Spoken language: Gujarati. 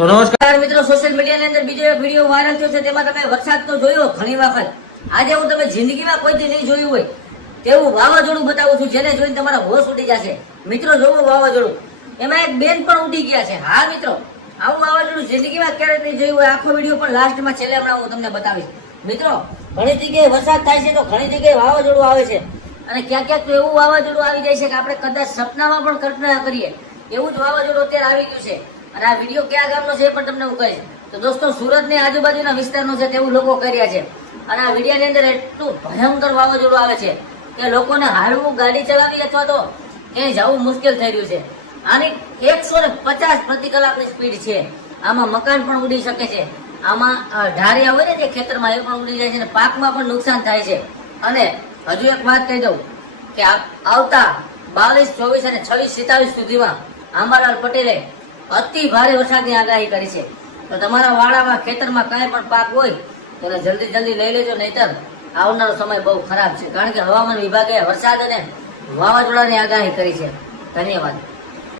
તો નમસ્કાર મિત્રો, સોશિયલ મીડિયાની અંદર બીજો એક વિડીયો વાયરલ થયો છે. તેમાં તમે વરસાદ તો જોયો ઘણી વખત. આજે હું તમે જિંદગીમાં કોઈથી નહીં જોયું હોય તેવું વાવાઝોડું બતાવું છું, જેને જોઈને તમારા હોશ ઉડી જશે. મિત્રો જોવો વાવાઝોડું, એમાં એક બેન પણ ઉડી ગયા છે. હા મિત્રો, આવું વાવાઝોડું જિંદગીમાં ક્યારેય નહીં જોયું હોય. આખો વિડીયો પણ લાસ્ટમાં છેલ્લે હમણાં હું તમને બતાવીશ. મિત્રો, ઘણી જગ્યાએ વરસાદ થાય છે તો ઘણી જગ્યાએ વાવાઝોડું આવે છે, અને ક્યાંક ક્યાંક તો એવું વાવાઝોડું આવી જાય છે કે આપણે કદાચ સપનામાં પણ કલ્પના કરીએ એવું જ વાવાઝોડું અત્યારે આવી ગયું છે. અને આ વિડીયો કયા ગામનો છે એ પણ તમને હું કહીશ. તો દોસ્તો, સુરતની આજુબાજુના વિસ્તારનો છે તેવું લોકો કરી રહ્યા છે. અને આ વિડીયાની અંદર એટલું ભયંકર વાવાઝોડું આવે છે કે લોકોને હાલવું, ગાડી ચલાવી અથવા તો ક્યાંય જવું મુશ્કેલ થઈ રહ્યું છે. આની 150 પ્રતિ કલાકની સ્પીડ છે. આમાં મકાન પણ ઉડી શકે છે, આમાં ઢારિયા હોય ને જે ખેતરમાં એ પણ ઉડી જાય છે, અને પાકમાં પણ નુકસાન થાય છે. અને હજુ એક વાત કહી દઉં કે આવતા 22, 24 અને 26, 27 સુધીમાં આંબાલાલ પટેલે અતિ ભારે વરસાદની આગાહી કરી છે. તો તમારા વાડામાં, ખેતરમાં કાંઈ પણ પાક હોય તો એને જલ્દી લઈ લેજો, નહીતર આવનારો સમય બહુ ખરાબ છે. કારણ કે હવામાન વિભાગે વરસાદ અને વાવાઝોડાની આગાહી કરી છે. ધન્યવાદ.